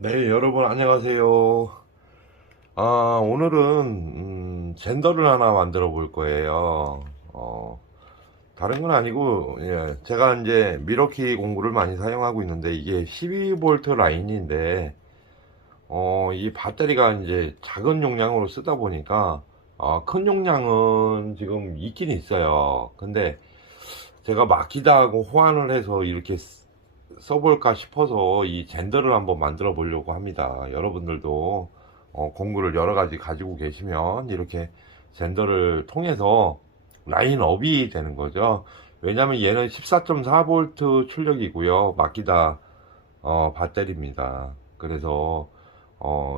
네, 여러분 안녕하세요. 오늘은 젠더를 하나 만들어 볼 거예요. 다른 건 아니고, 제가 이제 미러키 공구를 많이 사용하고 있는데 이게 12V 라인인데, 이 배터리가 이제 작은 용량으로 쓰다 보니까 큰 용량은 지금 있긴 있어요. 근데 제가 마키다 하고 호환을 해서 이렇게 써볼까 싶어서 이 젠더를 한번 만들어 보려고 합니다. 여러분들도 공구를 여러 가지 가지고 계시면 이렇게 젠더를 통해서 라인업이 되는 거죠. 왜냐면 얘는 14.4V 출력이고요. 마키다 배터리입니다. 그래서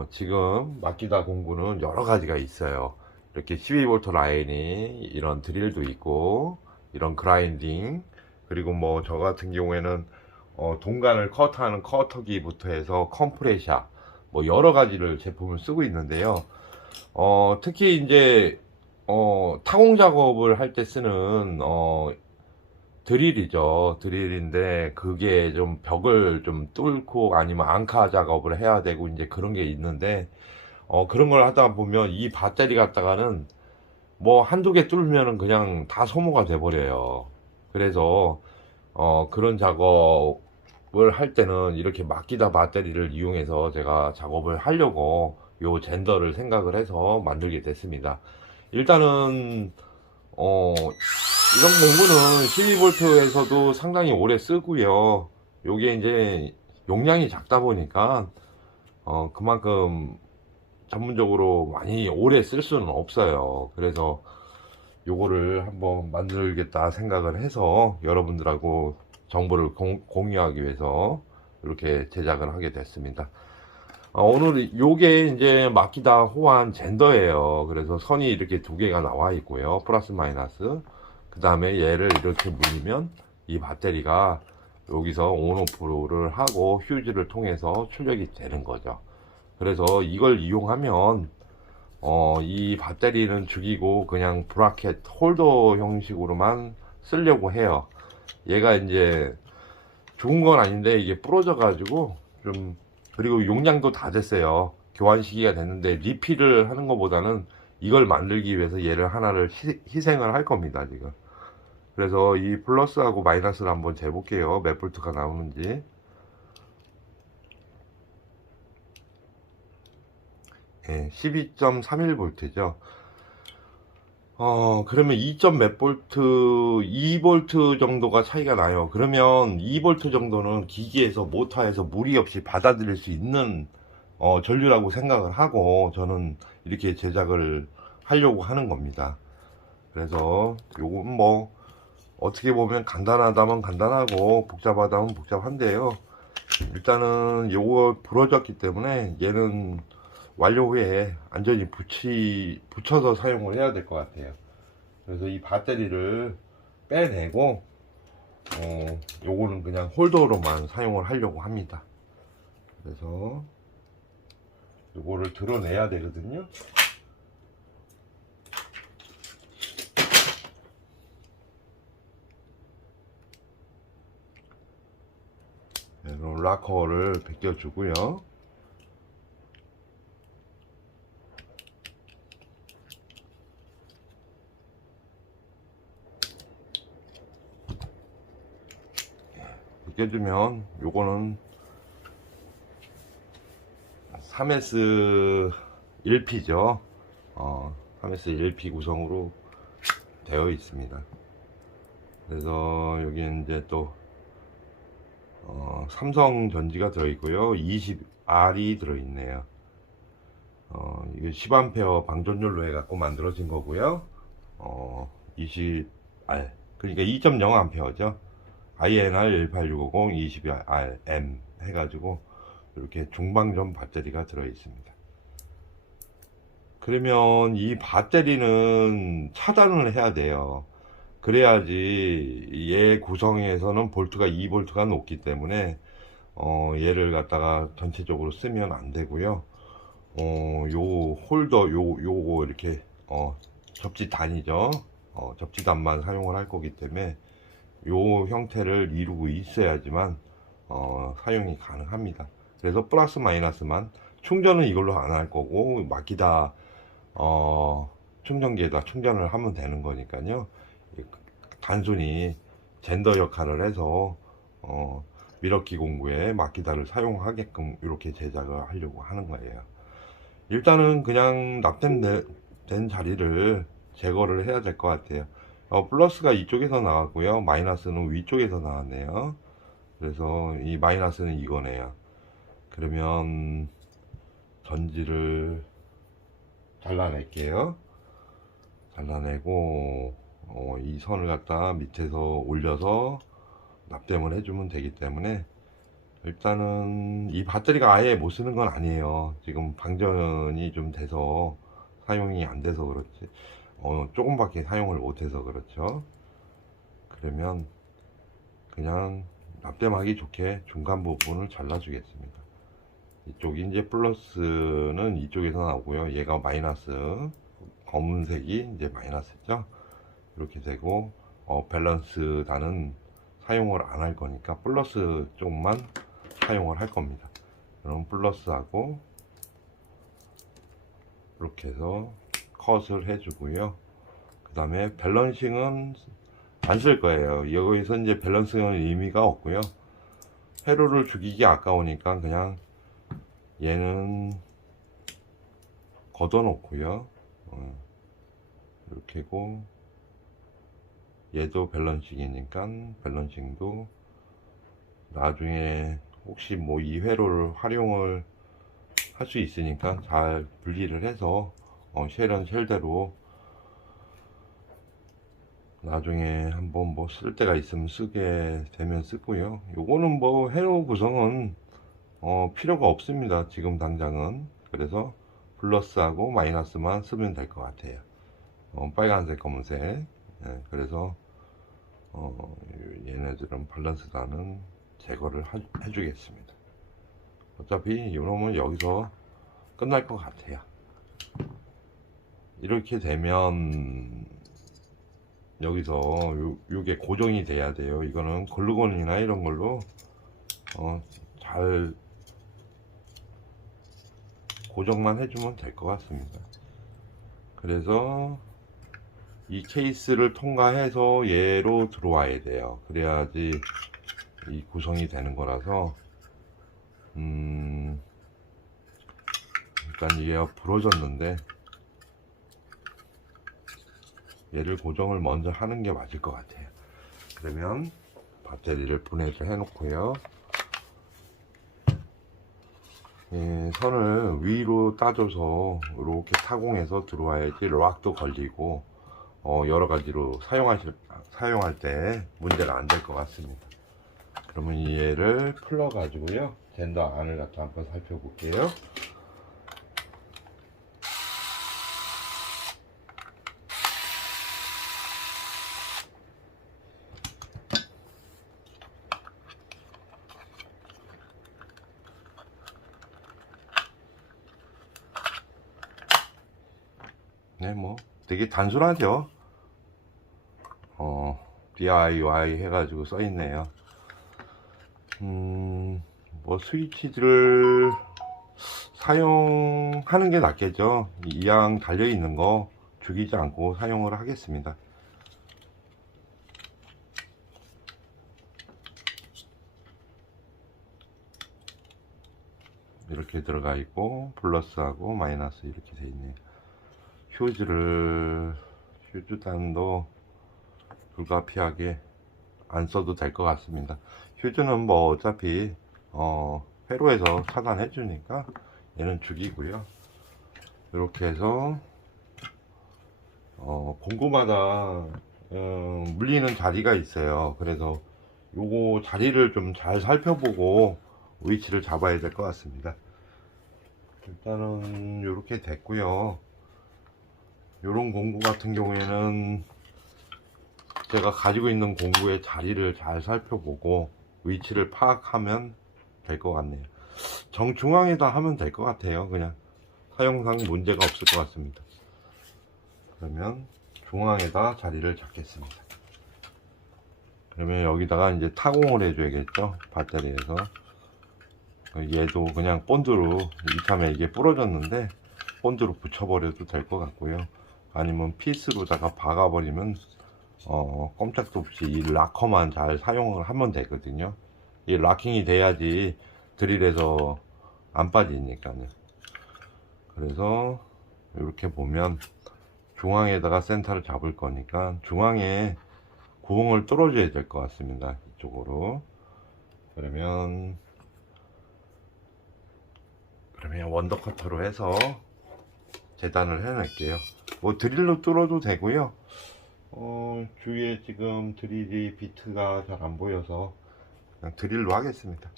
지금 마키다 공구는 여러 가지가 있어요. 이렇게 12V 라인이 이런 드릴도 있고 이런 그라인딩, 그리고 뭐 저 같은 경우에는 동간을 커트하는 커터기부터 해서 컴프레셔, 뭐 여러 가지를 제품을 쓰고 있는데요. 특히 이제 타공 작업을 할 때 쓰는 드릴이죠. 드릴인데 그게 좀 벽을 좀 뚫고 아니면 앙카 작업을 해야 되고 이제 그런 게 있는데 그런 걸 하다 보면 이 배터리 갖다가는 뭐 한두 개 뚫으면은 그냥 다 소모가 돼 버려요. 그래서 그런 작업을 할 때는 이렇게 막기다 배터리를 이용해서 제가 작업을 하려고 요 젠더를 생각을 해서 만들게 됐습니다. 일단은 이런 공구는 12V에서도 상당히 오래 쓰고요. 요게 이제 용량이 작다 보니까 그만큼 전문적으로 많이 오래 쓸 수는 없어요. 그래서 요거를 한번 만들겠다 생각을 해서 여러분들하고 정보를 공유하기 위해서 이렇게 제작을 하게 됐습니다. 오늘 요게 이제 마키다 호환 젠더예요. 그래서 선이 이렇게 두 개가 나와 있고요. 플러스 마이너스. 그 다음에 얘를 이렇게 물리면 이 배터리가 여기서 온오프를 하고 휴지를 통해서 출력이 되는 거죠. 그래서 이걸 이용하면 이 배터리는 죽이고 그냥 브라켓 홀더 형식으로만 쓰려고 해요. 얘가 이제 좋은 건 아닌데 이게 부러져 가지고 좀, 그리고 용량도 다 됐어요. 교환 시기가 됐는데 리필을 하는 것보다는 이걸 만들기 위해서 얘를 하나를 희생을 할 겁니다 지금. 그래서 이 플러스하고 마이너스를 한번 재볼게요. 몇 볼트가 나오는지. 12.31V죠. 그러면 2점 몇 볼트, 2볼트 정도가 차이가 나요. 그러면 2볼트 정도는 기기에서, 모터에서 무리 없이 받아들일 수 있는 전류라고 생각을 하고 저는 이렇게 제작을 하려고 하는 겁니다. 그래서 요건 뭐 어떻게 보면 간단하다면 간단하고 복잡하다면 복잡한데요. 일단은 요거 부러졌기 때문에 얘는 완료 후에 안전히 붙여서 사용을 해야 될 것 같아요. 그래서 이 배터리를 빼내고 요거는 그냥 홀더로만 사용을 하려고 합니다. 그래서 요거를 드러내야 되거든요. 락커를 벗겨주고요. 벗겨주면 요거는 3S 1P죠. 3S 1P 구성으로 되어 있습니다. 그래서 여기 이제 또 삼성 전지가 들어있고요. 20R이 들어있네요. 이게 10A 방전율로 해갖고 만들어진 거고요. 20R, 그러니까 2.0A죠. INR 18650 20RM 해가지고 이렇게 중방전 배터리가 들어있습니다. 그러면 이 배터리는 차단을 해야 돼요. 그래야지 얘 구성에서는 볼트가 2볼트가 높기 때문에 얘를 갖다가 전체적으로 쓰면 안 되고요. 요 홀더 요거 이렇게 접지단이죠. 접지단만 사용을 할 거기 때문에 요 형태를 이루고 있어야지만 사용이 가능합니다. 그래서 플러스 마이너스만, 충전은 이걸로 안 할 거고 마키다 충전기에다 충전을 하면 되는 거니까요. 단순히 젠더 역할을 해서 미러키 공구에 마키다를 사용하게끔 이렇게 제작을 하려고 하는 거예요. 일단은 그냥 납땜된 자리를 제거를 해야 될 것 같아요. 플러스가 이쪽에서 나왔고요, 마이너스는 위쪽에서 나왔네요. 그래서 이 마이너스는 이거네요. 그러면 전지를 잘라낼게요. 잘라내고 이 선을 갖다 밑에서 올려서 납땜을 해주면 되기 때문에, 일단은 이 배터리가 아예 못 쓰는 건 아니에요. 지금 방전이 좀 돼서 사용이 안 돼서 그렇지, 조금밖에 사용을 못 해서 그렇죠. 그러면 그냥 납땜하기 좋게 중간 부분을 잘라 주겠습니다. 이쪽이 이제 플러스는 이쪽에서 나오고요, 얘가 마이너스, 검은색이 이제 마이너스죠. 이렇게 되고, 밸런스 단은 사용을 안 할 거니까 플러스 쪽만 사용을 할 겁니다. 그럼 플러스하고 이렇게 해서 컷을 해주고요. 그 다음에 밸런싱은 안 쓸 거예요. 여기서 이제 밸런스는 의미가 없고요. 회로를 죽이기 아까우니까 그냥 얘는 걷어 놓고요. 이렇게고, 얘도 밸런싱이니까 밸런싱도 나중에 혹시 뭐 이 회로를 활용을 할 수 있으니까 잘 분리를 해서 쉘은 쉘대로 나중에 한번 뭐 쓸 때가 있으면 쓰게 되면 쓰고요. 요거는 뭐 회로 구성은 필요가 없습니다, 지금 당장은. 그래서 플러스하고 마이너스만 쓰면 될 것 같아요. 빨간색, 검은색. 그래서 얘네들은 밸런스단은 제거를 해주겠습니다. 어차피 이놈은 여기서 끝날 것 같아요. 이렇게 되면 여기서 요게 고정이 돼야 돼요. 이거는 글루건이나 이런 걸로 잘 고정만 해주면 될 것 같습니다. 그래서 이 케이스를 통과해서 얘로 들어와야 돼요. 그래야지 이 구성이 되는 거라서, 일단 얘가 부러졌는데 얘를 고정을 먼저 하는 게 맞을 것 같아요. 그러면 배터리를 분해를 해 놓고요, 선을 위로 따줘서 이렇게 타공해서 들어와야지 락도 걸리고 여러 가지로 사용할 때 문제가 안 될 것 같습니다. 그러면 얘를 풀러 가지고요, 젠더 안을 갖다 한번 살펴볼게요. 네, 뭐 되게 단순하죠. DIY 해가지고 써있네요. 뭐 스위치를 사용하는 게 낫겠죠. 이왕 달려있는 거 죽이지 않고 사용을 하겠습니다. 이렇게 들어가 있고, 플러스하고 마이너스 이렇게 돼 있네요. 휴즈단도 불가피하게 안 써도 될 것 같습니다. 휴즈는 뭐 어차피 회로에서 차단해 주니까 얘는 죽이고요. 이렇게 해서 공구마다 물리는 자리가 있어요. 그래서 요거 자리를 좀 잘 살펴보고 위치를 잡아야 될 것 같습니다. 일단은 이렇게 됐고요. 요런 공구 같은 경우에는 제가 가지고 있는 공구의 자리를 잘 살펴보고 위치를 파악하면 될 것 같네요. 정중앙에다 하면 될 것 같아요. 그냥 사용상 문제가 없을 것 같습니다. 그러면 중앙에다 자리를 잡겠습니다. 그러면 여기다가 이제 타공을 해줘야겠죠. 배터리에서 얘도 그냥 본드로 이참에 이게 부러졌는데 본드로 붙여버려도 될 것 같고요. 아니면 피스로다가 박아버리면 꼼짝도 없이 이 락커만 잘 사용을 하면 되거든요. 이 락킹이 돼야지 드릴에서 안 빠지니까요. 그래서 이렇게 보면 중앙에다가 센터를 잡을 거니까 중앙에 구멍을 뚫어줘야 될 것 같습니다. 이쪽으로. 그러면 원더커터로 해서 재단을 해낼게요. 뭐 드릴로 뚫어도 되고요. 주위에 지금 드릴이 비트가 잘 안 보여서 그냥 드릴로 하겠습니다.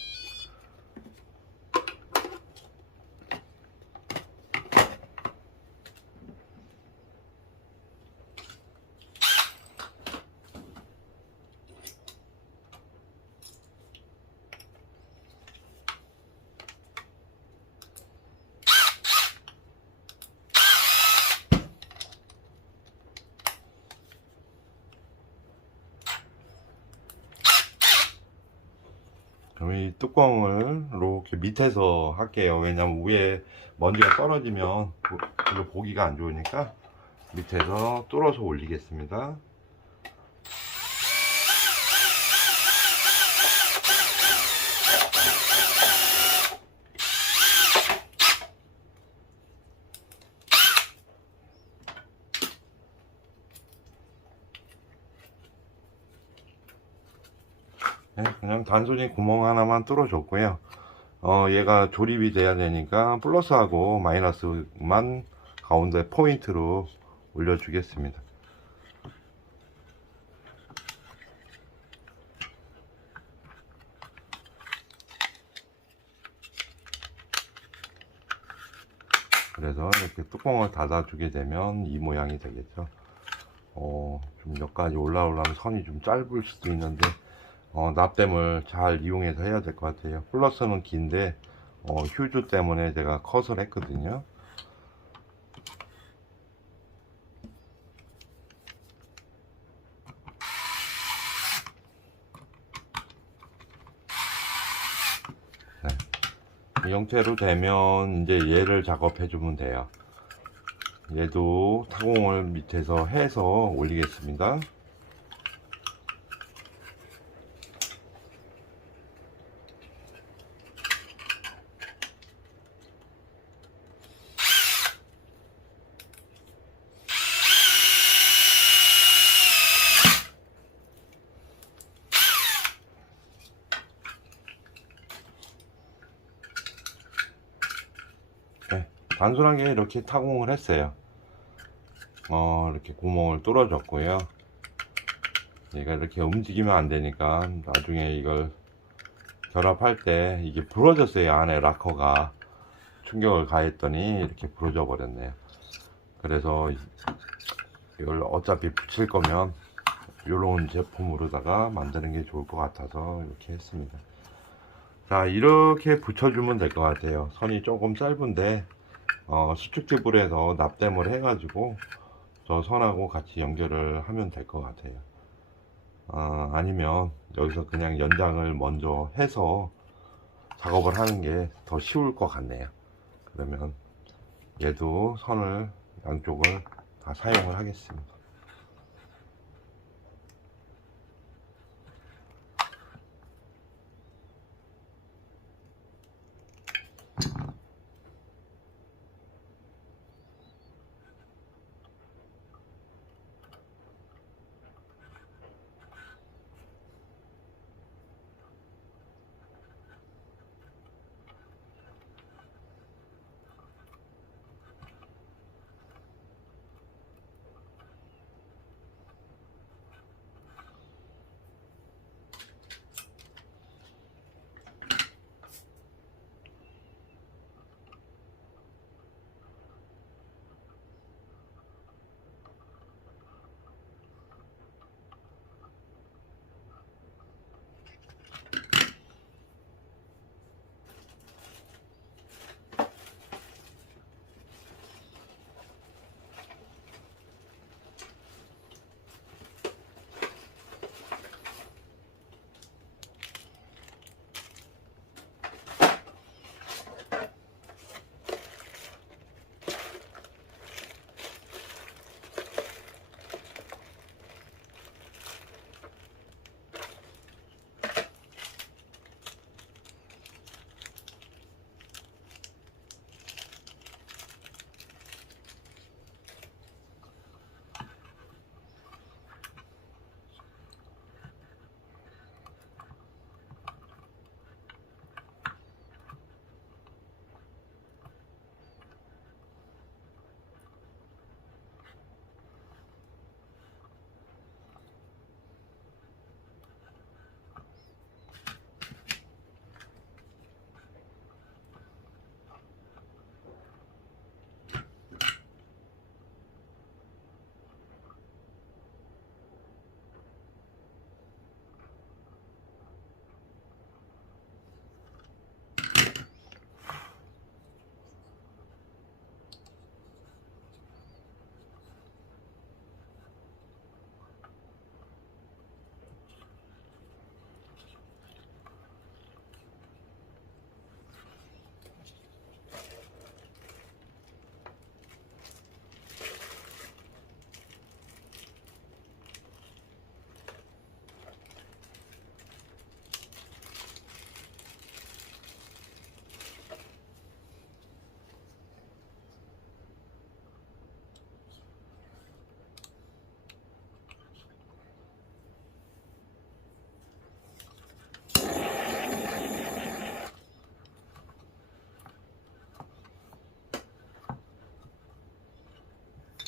그럼 이 뚜껑을 이렇게 밑에서 할게요. 왜냐면 위에 먼지가 떨어지면 별로 보기가 안 좋으니까 밑에서 뚫어서 올리겠습니다. 네, 그냥 단순히 구멍 하나만 뚫어줬고요. 얘가 조립이 돼야 되니까 플러스하고 마이너스만 가운데 포인트로 올려주겠습니다. 그래서 이렇게 뚜껑을 닫아주게 되면 이 모양이 되겠죠. 좀 여기까지 올라오려면 선이 좀 짧을 수도 있는데 납땜을 잘 이용해서 해야 될 것 같아요. 플러스는 긴데 휴즈 때문에 제가 컷을 했거든요. 네. 이 형태로 되면 이제 얘를 작업해 주면 돼요. 얘도 타공을 밑에서 해서 올리겠습니다. 네, 단순하게 이렇게 타공을 했어요. 이렇게 구멍을 뚫어줬고요. 얘가 이렇게 움직이면 안 되니까 나중에 이걸 결합할 때 이게 부러졌어요. 안에 락커가 충격을 가했더니 이렇게 부러져 버렸네요. 그래서 이걸 어차피 붙일 거면 이런 제품으로다가 만드는 게 좋을 것 같아서 이렇게 했습니다. 자, 이렇게 붙여주면 될 것 같아요. 선이 조금 짧은데 수축집으로 해서 납땜을 해가지고 저 선하고 같이 연결을 하면 될 것 같아요. 아니면 여기서 그냥 연장을 먼저 해서 작업을 하는 게 더 쉬울 것 같네요. 그러면 얘도 선을 양쪽을 다 사용을 하겠습니다.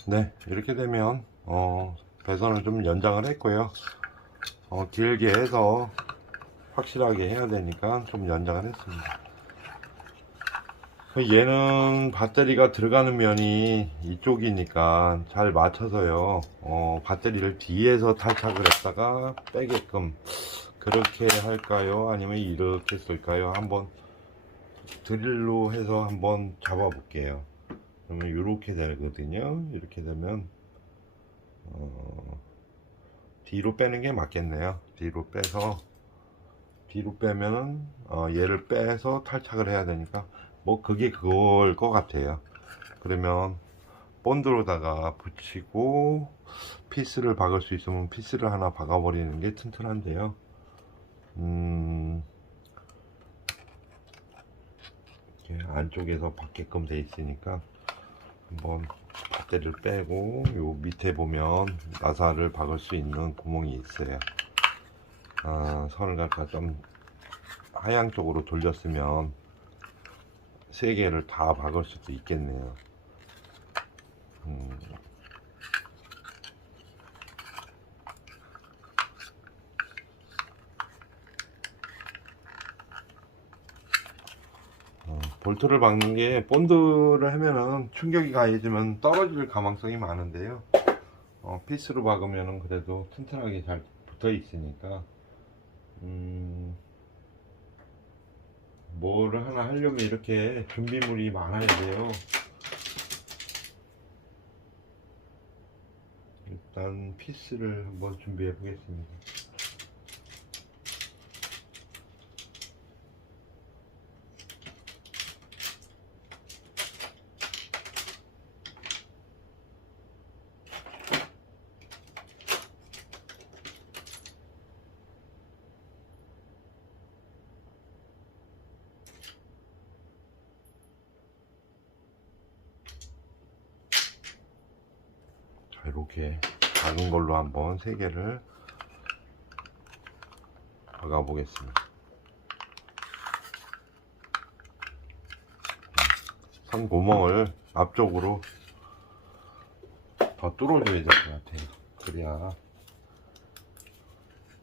네, 이렇게 되면 배선을 좀 연장을 했고요. 길게 해서 확실하게 해야 되니까 좀 연장을 했습니다. 얘는 배터리가 들어가는 면이 이쪽이니까 잘 맞춰서요. 배터리를 뒤에서 탈착을 했다가 빼게끔 그렇게 할까요? 아니면 이렇게 쓸까요? 한번 드릴로 해서 한번 잡아 볼게요. 그러면 이렇게 되거든요. 이렇게 되면 뒤로 빼는 게 맞겠네요. 뒤로 빼면은 얘를 빼서 탈착을 해야 되니까 뭐 그게 그걸 것 같아요. 그러면 본드로다가 붙이고 피스를 박을 수 있으면 피스를 하나 박아 버리는 게 튼튼한데요. 이렇게 안쪽에서 받게끔 돼 있으니까 한번 배터리를 빼고 요 밑에 보면 나사를 박을 수 있는 구멍이 있어요. 선을 갖다 좀 하향 쪽으로 돌렸으면 세 개를 다 박을 수도 있겠네요. 볼트를 박는 게 본드를 하면은 충격이 가해지면 떨어질 가망성이 많은데요. 피스로 박으면은 그래도 튼튼하게 잘 붙어 있으니까 뭐를 하나 하려면 이렇게 준비물이 많아야 돼요. 일단 피스를 한번 준비해 보겠습니다. 이렇게 작은 걸로 한번 세 개를 박아 보겠습니다. 선 구멍을 앞쪽으로 더 뚫어줘야 될 것 같아요. 그래야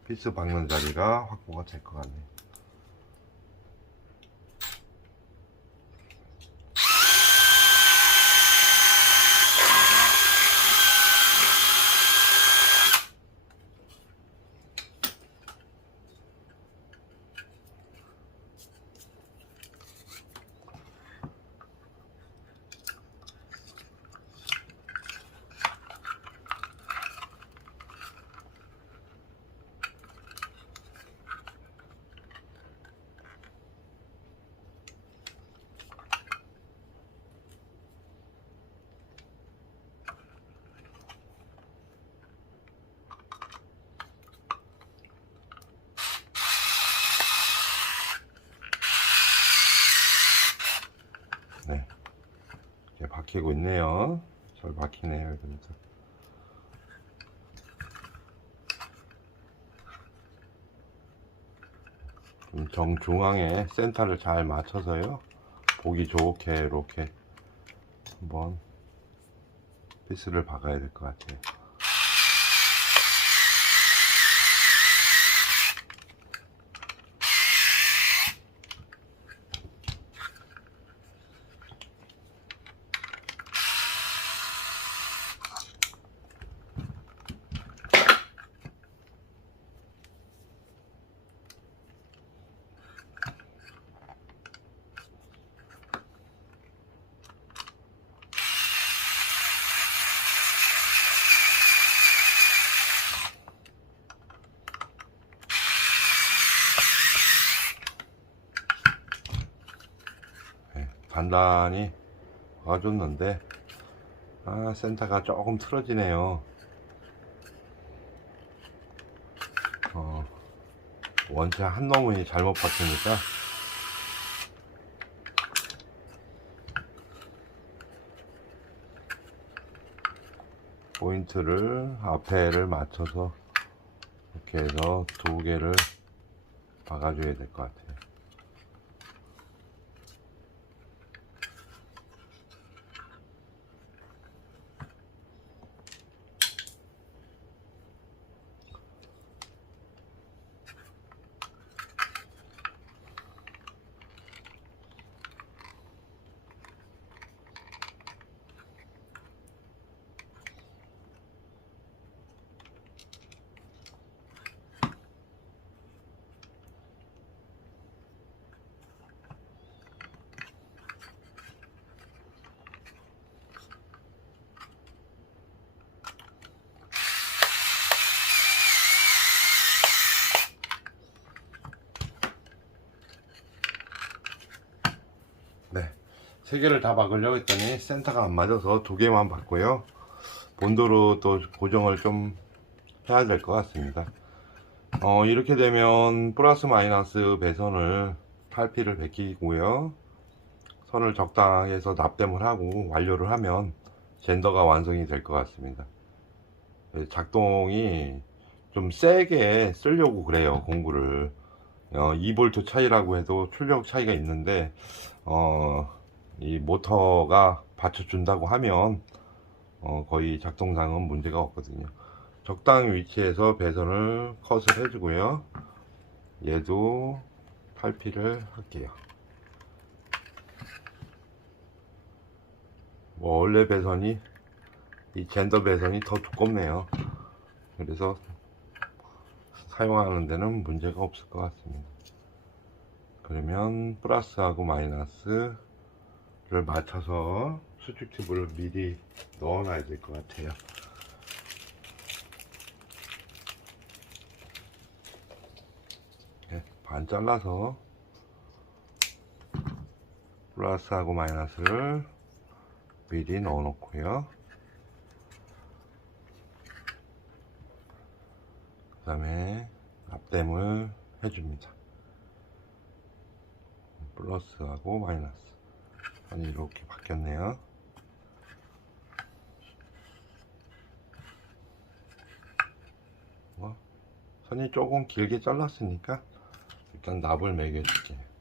피스 박는 자리가 확보가 될 것 같네요. 네, 이제 박히고 있네요. 잘 박히네요. 그래서 좀 정중앙에 센터를 잘 맞춰서요. 보기 좋게 이렇게 한번 피스를 박아야 될 것 같아요. 간단히 박아줬는데 센터가 조금 틀어지네요. 원체 한 놈이 잘못 박히니까 포인트를 앞에를 맞춰서 이렇게 해서 두 개를 박아줘야 될 것 같아요. 네, 세 개를 다 박으려고 했더니 센터가 안 맞아서 두 개만 박고요. 본드로 또 고정을 좀 해야 될 것 같습니다. 이렇게 되면 플러스 마이너스 배선을 탈피를 베끼고요, 선을 적당해서 납땜을 하고 완료를 하면 젠더가 완성이 될 것 같습니다. 작동이 좀 세게 쓰려고 그래요, 공구를. 2V 차이라고 해도 출력 차이가 있는데, 이 모터가 받쳐준다고 하면 거의 작동상은 문제가 없거든요. 적당 위치에서 배선을 컷을 해주고요, 얘도 탈피를 할게요. 원래 배선이, 이 젠더 배선이 더 두껍네요. 그래서 사용하는 데는 문제가 없을 것 같습니다. 그러면 플러스하고 마이너스를 맞춰서 수축 튜브를 미리 넣어 놔야 될 것 같아요. 네, 반 잘라서 플러스하고 마이너스를 미리 넣어 놓고요, 그 다음에 납땜을 해줍니다. 플러스하고 마이너스 선이 이렇게 바뀌었네요. 선이 조금 길게 잘랐으니까 일단 납을 매겨줄게요.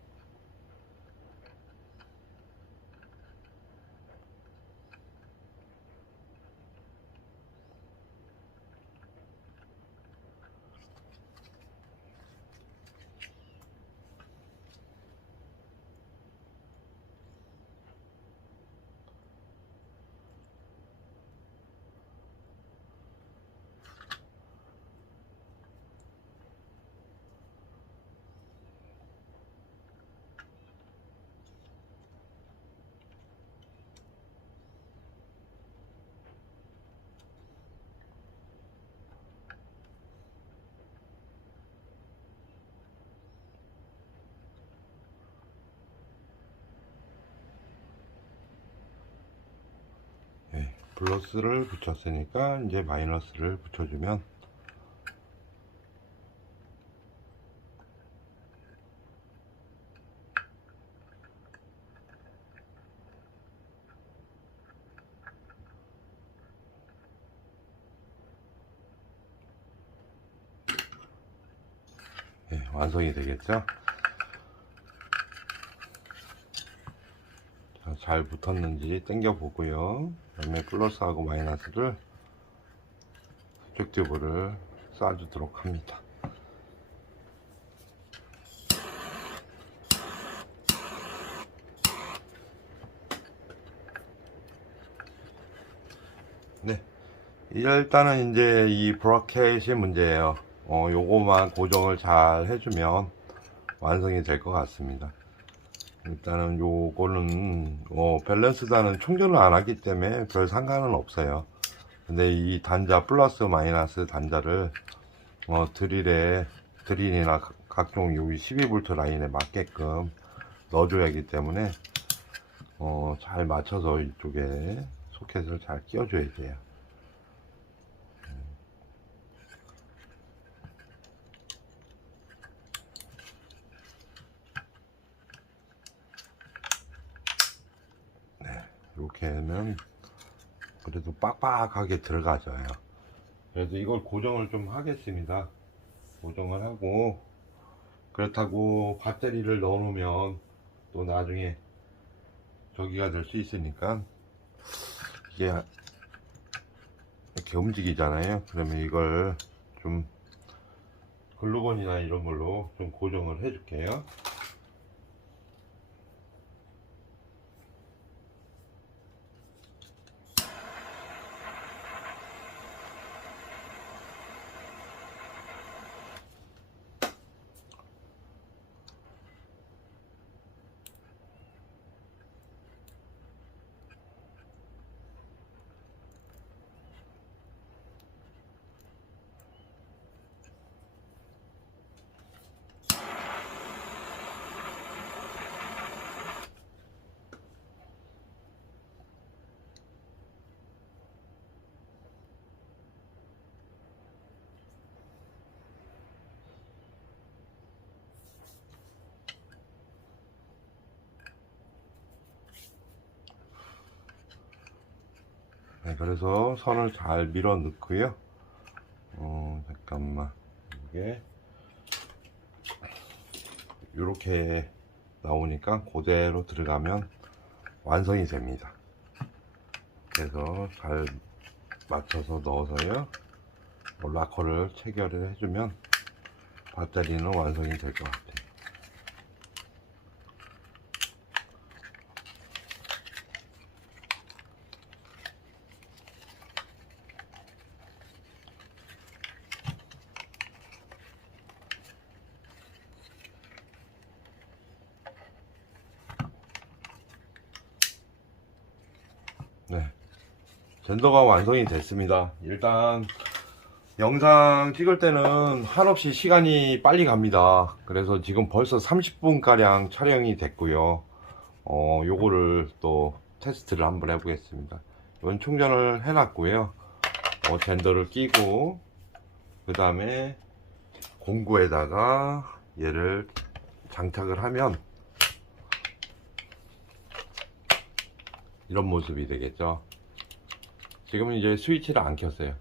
네, 플러스를 붙였으니까 이제 마이너스를 붙여주면 네, 완성이 되겠죠. 자, 잘 붙었는지 당겨 보고요, 그 다음에 플러스하고 마이너스를 수축 튜브를 쏴주도록 합니다. 네, 일단은 이제 이 브라켓이 문제예요. 요거만 고정을 잘 해주면 완성이 될 것 같습니다. 일단은 요거는 밸런스단은 충전을 안 하기 때문에 별 상관은 없어요. 근데 이 단자 플러스 마이너스 단자를 드릴이나 각종 여기 12V 라인에 맞게끔 넣어줘야 하기 때문에 잘 맞춰서 이쪽에 소켓을 잘 끼워줘야 돼요. 이렇게 하면 그래도 빡빡하게 들어가져요. 그래서 이걸 고정을 좀 하겠습니다. 고정을 하고, 그렇다고 배터리를 넣어 놓으면 또 나중에 저기가 될 수 있으니까, 이게 이렇게 움직이잖아요. 그러면 이걸 좀 글루건이나 이런 걸로 좀 고정을 해 줄게요. 네, 그래서 선을 잘 밀어 넣고요. 잠깐만, 이게 이렇게 나오니까 그대로 들어가면 완성이 됩니다. 그래서 잘 맞춰서 넣어서요, 락커를 체결을 해주면 밧자리는 완성이 될 것 같아요. 네, 젠더가 완성이 됐습니다. 일단 영상 찍을 때는 한없이 시간이 빨리 갑니다. 그래서 지금 벌써 30분 가량 촬영이 됐고요. 요거를 또 테스트를 한번 해보겠습니다. 이건 충전을 해놨고요. 젠더를 끼고 그 다음에 공구에다가 얘를 장착을 하면 이런 모습이 되겠죠. 지금은 이제 스위치를 안 켰어요.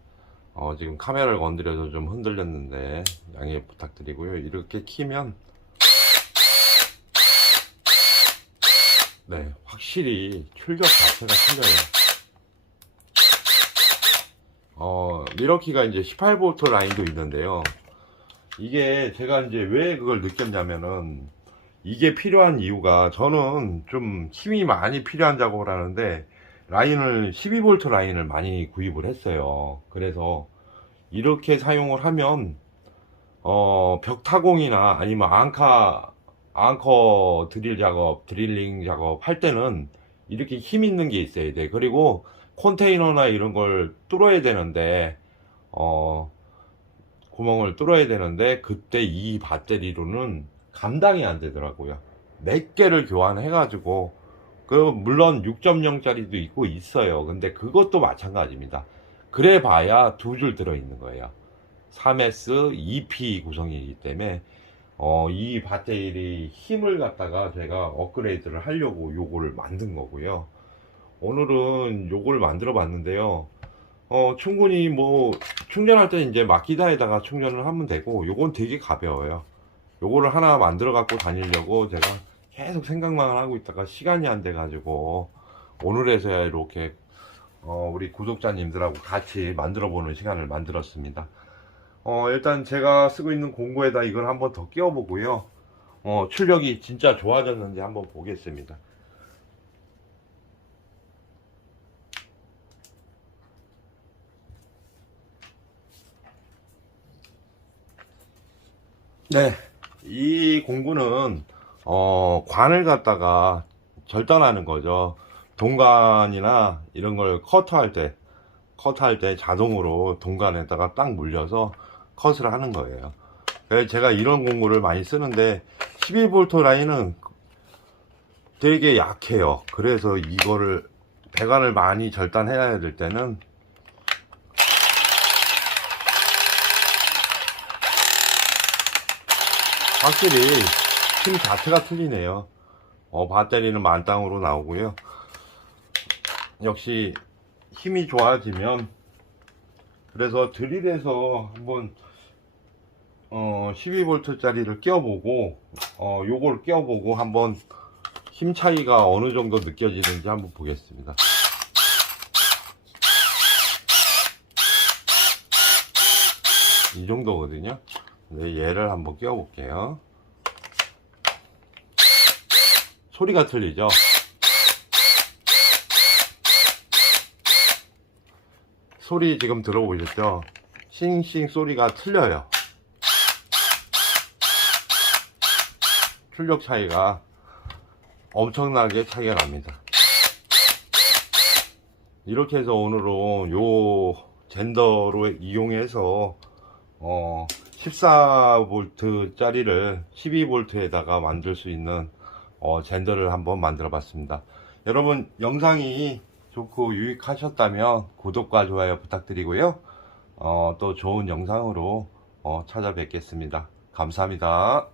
지금 카메라를 건드려서 좀 흔들렸는데 양해 부탁드리고요. 이렇게 키면 네, 확실히 출력 자체가 틀려요. 미러키가 이제 18V 라인도 있는데요. 이게 제가 이제 왜 그걸 느꼈냐면은, 이게 필요한 이유가, 저는 좀 힘이 많이 필요한 작업을 하는데 라인을 12V 라인을 많이 구입을 했어요. 그래서 이렇게 사용을 하면 벽 타공이나 아니면 앙커 드릴링 작업 할 때는 이렇게 힘 있는 게 있어야 돼. 그리고 컨테이너나 이런 걸 뚫어야 되는데 구멍을 뚫어야 되는데 그때 이 배터리로는 감당이 안 되더라고요. 몇 개를 교환해 가지고, 물론 6.0 짜리도 있고 있어요. 근데 그것도 마찬가지입니다. 그래 봐야 두 줄 들어 있는 거예요. 3S 2P 구성이기 때문에 이 배터리 힘을 갖다가 제가 업그레이드를 하려고 요거를 만든 거고요. 오늘은 요걸 만들어 봤는데요. 충분히 뭐 충전할 때 이제 마키다에다가 충전을 하면 되고, 요건 되게 가벼워요. 요거를 하나 만들어 갖고 다니려고 제가 계속 생각만 하고 있다가 시간이 안 돼 가지고 오늘에서야 이렇게 우리 구독자님들하고 같이 만들어 보는 시간을 만들었습니다. 일단 제가 쓰고 있는 공구에다 이걸 한번 더 끼워 보고요. 출력이 진짜 좋아졌는지 한번 보겠습니다. 네, 이 공구는 관을 갖다가 절단하는 거죠. 동관이나 이런 걸 커트할 때 자동으로 동관에다가 딱 물려서 컷을 하는 거예요. 그래서 제가 이런 공구를 많이 쓰는데 12V 라인은 되게 약해요. 그래서 이거를 배관을 많이 절단해야 될 때는 확실히 힘 자체가 틀리네요. 배터리는 만땅으로 나오고요. 역시 힘이 좋아지면, 그래서 드릴에서 한번 12V 짜리를 끼워보고 요걸 끼워보고 한번 힘 차이가 어느 정도 느껴지는지 한번 보겠습니다. 이 정도거든요. 네, 얘를 한번 끼워볼게요. 소리가 틀리죠? 소리 지금 들어보셨죠? 싱싱 소리가 틀려요. 출력 차이가 엄청나게 차이가 납니다. 이렇게 해서 오늘은 요 젠더로 이용해서 14V 짜리를 12V에다가 만들 수 있는 젠더를 한번 만들어 봤습니다. 여러분, 영상이 좋고 유익하셨다면 구독과 좋아요 부탁드리고요. 또 좋은 영상으로 찾아뵙겠습니다. 감사합니다.